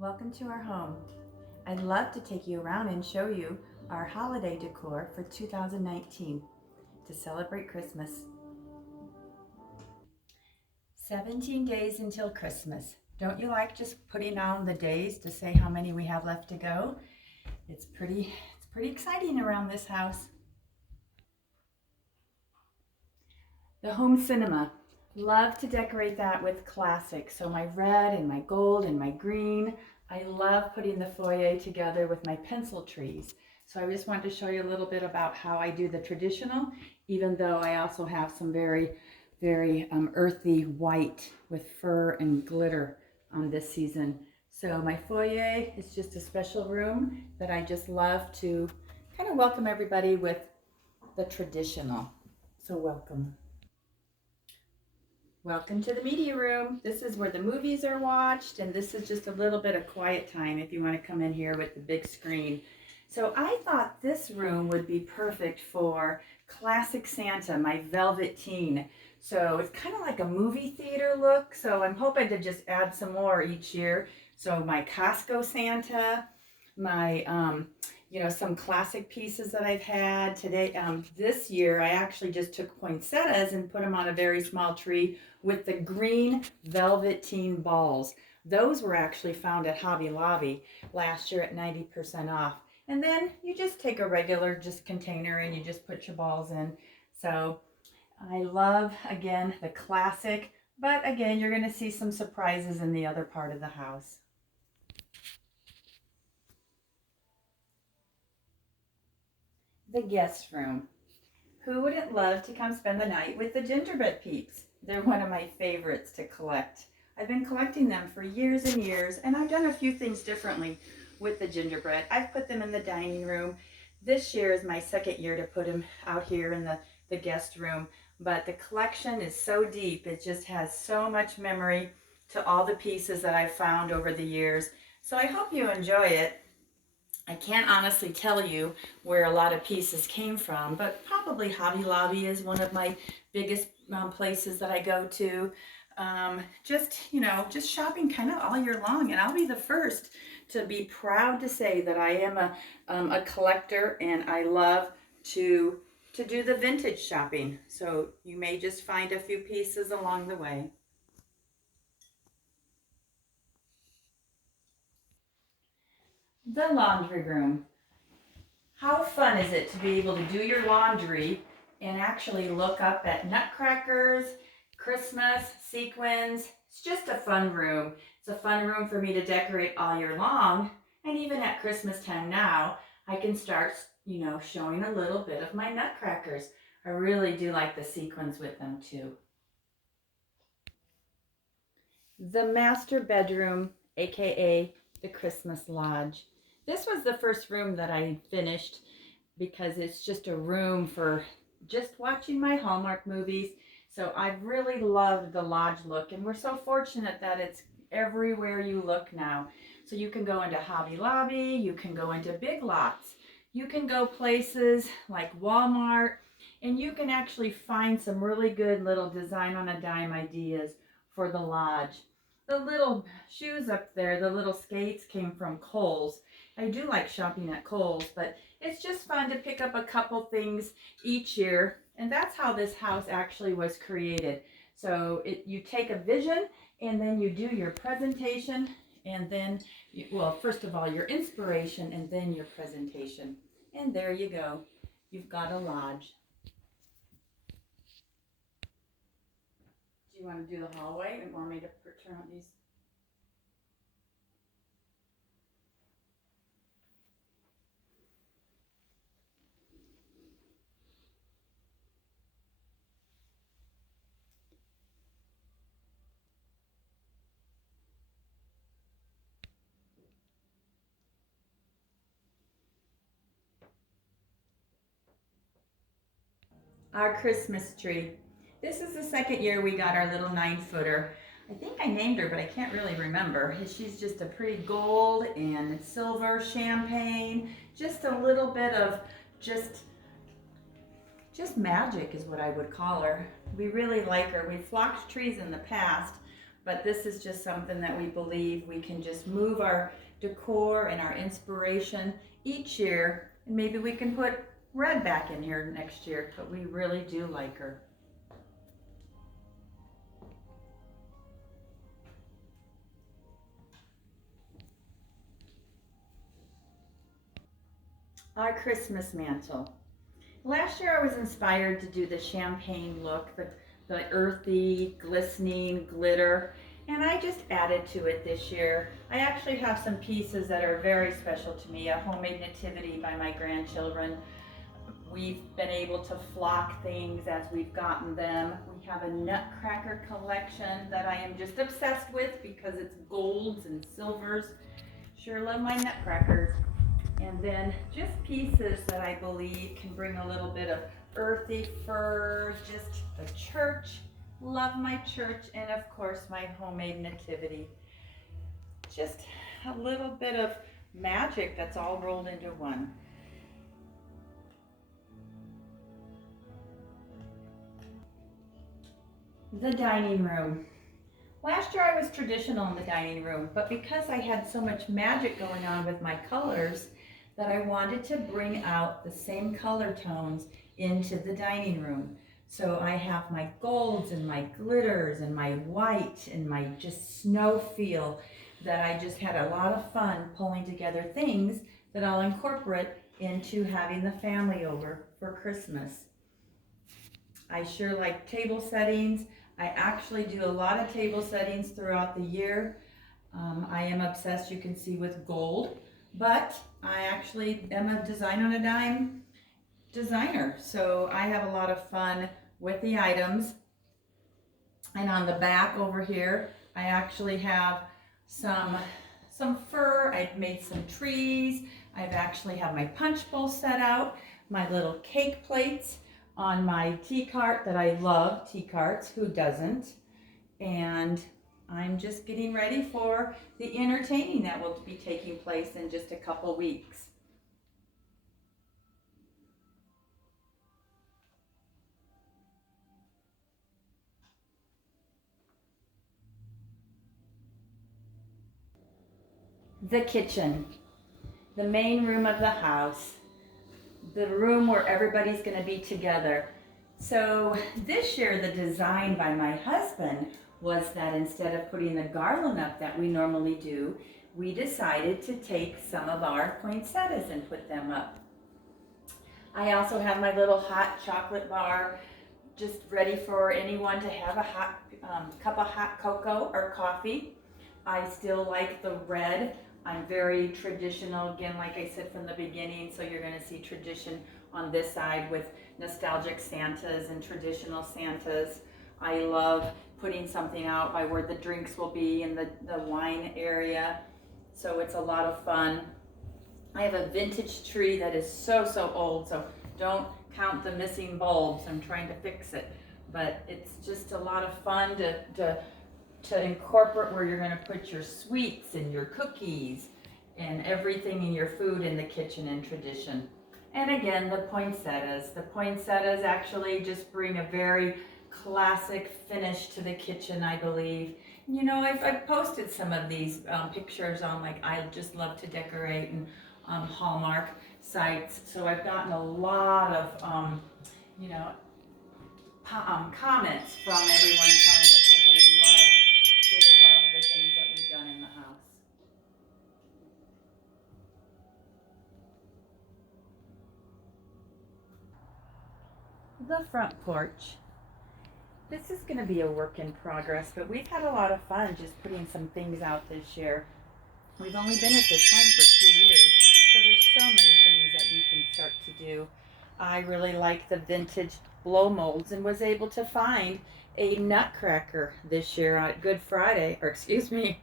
Welcome to our home. I'd love to take you around and show you our holiday decor for 2019 to celebrate Christmas. 17 days until Christmas. Don't you like just putting down the days to say how many we have left to go? It's pretty exciting around this house. The home cinema. Love to decorate that with classics. So my red and my gold and my green. I love putting the foyer together with my pencil trees. So I just wanted to show you a little bit about how I do the traditional, even though I also have some very earthy white with fur and glitter on this season. So my foyer is just a special room that I just love to kind of welcome everybody with the traditional. So welcome. Welcome to the media room. This is where the movies are watched, and this is just a little bit of quiet time if you want to come in here with the big screen. So I thought this room would be perfect for Classic Santa, my Velveteen. So it's kind of like a movie theater look. So I'm hoping to just add some more each year. So my Costco Santa, my some classic pieces that I've had today. This year I actually just took poinsettias and put them on a very small tree with the green Velveteen balls. Those were actually found at Hobby Lobby last year at 90% off. And then you just take a regular container and you just put your balls in. So I love, again, the classic, but again, you're going to see some surprises in the other part of the house. The guest room. Who wouldn't love to come spend the night with the gingerbread peeps? They're one of my favorites to collect. I've been collecting them for years and years, and I've done a few things differently with the gingerbread. I've put them in the dining room. This year is my second year to put them out here in the guest room, but the collection is so deep. It just has so much memory to all the pieces that I've found over the years. So I hope you enjoy it. I can't honestly tell you where a lot of pieces came from, but probably Hobby Lobby is one of my biggest places that I go to. Just shopping kind of all year long, and I'll be the first to be proud to say that I am a collector, and I love to do the vintage shopping. So you may just find a few pieces along the way. The laundry room. How fun is it to be able to do your laundry and actually look up at nutcrackers, Christmas, sequins? It's just a fun room. It's a fun room for me to decorate all year long. And even at Christmas time now, I can start, showing a little bit of my nutcrackers. I really do like the sequins with them too. The master bedroom, aka the Christmas Lodge. This was the first room that I finished because it's just a room for just watching my Hallmark movies. So I've really loved the lodge look, and we're so fortunate that it's everywhere you look now. So you can go into Hobby Lobby, you can go into Big Lots, you can go places like Walmart, and you can actually find some really good little design on a dime ideas for the lodge. The little shoes up there, the little skates, came from Kohl's. I do like shopping at Kohl's, but it's just fun to pick up a couple things each year. And that's how this house actually was created. So you take a vision and then you do your presentation, and then, first of all, your inspiration and then your presentation. And there you go. You've got a lodge. Do you want to do the hallway and want me to turn on these? Our Christmas tree. This is the second year we got our little 9-footer. I think I named her, but I can't really remember. She's just a pretty gold and silver champagne. Just a little bit of just magic is what I would call her. We really like her. We've flocked trees in the past, but this is just something that we believe we can just move our decor and our inspiration each year, and maybe we can put red back in here next year, but we really do like her. Our Christmas mantle. Last year I was inspired to do the champagne look, the earthy, glistening glitter, and I just added to it this year. I actually have some pieces that are very special to me, a homemade nativity by my grandchildren. We've been able to flock things as we've gotten them. We have a nutcracker collection that I am just obsessed with because it's golds and silvers. Sure love my nutcrackers. And then just pieces that I believe can bring a little bit of earthy fur, just the church. Love my church, and of course my homemade nativity. Just a little bit of magic that's all rolled into one. The dining room. Last year I was traditional in the dining room, but because I had so much magic going on with my colors, that I wanted to bring out the same color tones into the dining room. So I have my golds and my glitters and my white and my just snow feel that I just had a lot of fun pulling together things that I'll incorporate into having the family over for Christmas. I sure like table settings. I actually do a lot of table settings throughout the year. I am obsessed, you can see, with gold. But I actually am a design on a dime designer, so I have a lot of fun with the items. And on the back over here, I actually have some fur. I've made some trees. I've actually have my punch bowl set out, my little cake plates on my tea cart that I love, tea carts, who doesn't? And I'm just getting ready for the entertaining that will be taking place in just a couple weeks. The kitchen, the main room of the house, the room where everybody's going to be together. So this year the design by my husband was that instead of putting the garland up that we normally do, we decided to take some of our poinsettias and put them up. I also have my little hot chocolate bar just ready for anyone to have a hot cup of hot cocoa or coffee. I still like the red. I'm very traditional, again, like I said from the beginning, so you're going to see tradition on this side with nostalgic Santas and traditional Santas. I love putting something out by where the drinks will be in the wine area, so it's a lot of fun. I have a vintage tree that is so old, so don't count the missing bulbs. I'm trying to fix it, but it's just a lot of fun to incorporate where you're going to put your sweets and your cookies and everything in your food in the kitchen in tradition. And again, the poinsettias. The poinsettias actually just bring a very classic finish to the kitchen, I believe. You know, I've posted some of these pictures on, like, I just love to decorate and Hallmark sites. So I've gotten a lot of, you know, comments from everyone telling us that they love the things that we've done in the house. The front porch. This is going to be a work in progress, but we've had a lot of fun just putting some things out this year. We've only been at this home for 2 years, so there's so many things that we can start to do. I really like the vintage blow molds and was able to find a nutcracker this year on Good Friday, or excuse me,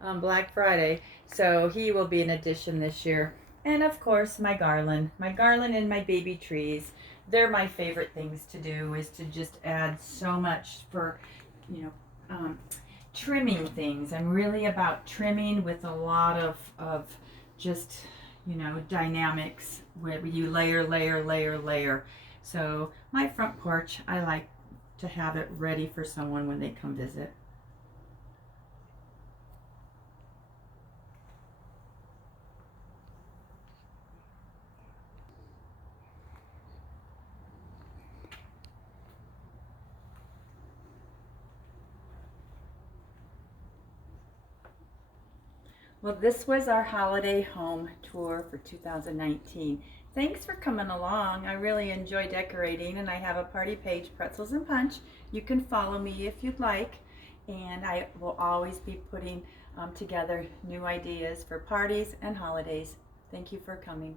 on Black Friday. So he will be an addition this year. And of course, my garland and my baby trees. They're my favorite things to do, is to just add so much for, you know, trimming things. I'm really about trimming with a lot of just, you know, dynamics where you layer. So my front porch, I like to have it ready for someone when they come visit. Well, this was our holiday home tour for 2019. Thanks for coming along. I really enjoy decorating, and I have a party page, Pretzels and Punch. You can follow me if you'd like, and I will always be putting together new ideas for parties and holidays. Thank you for coming.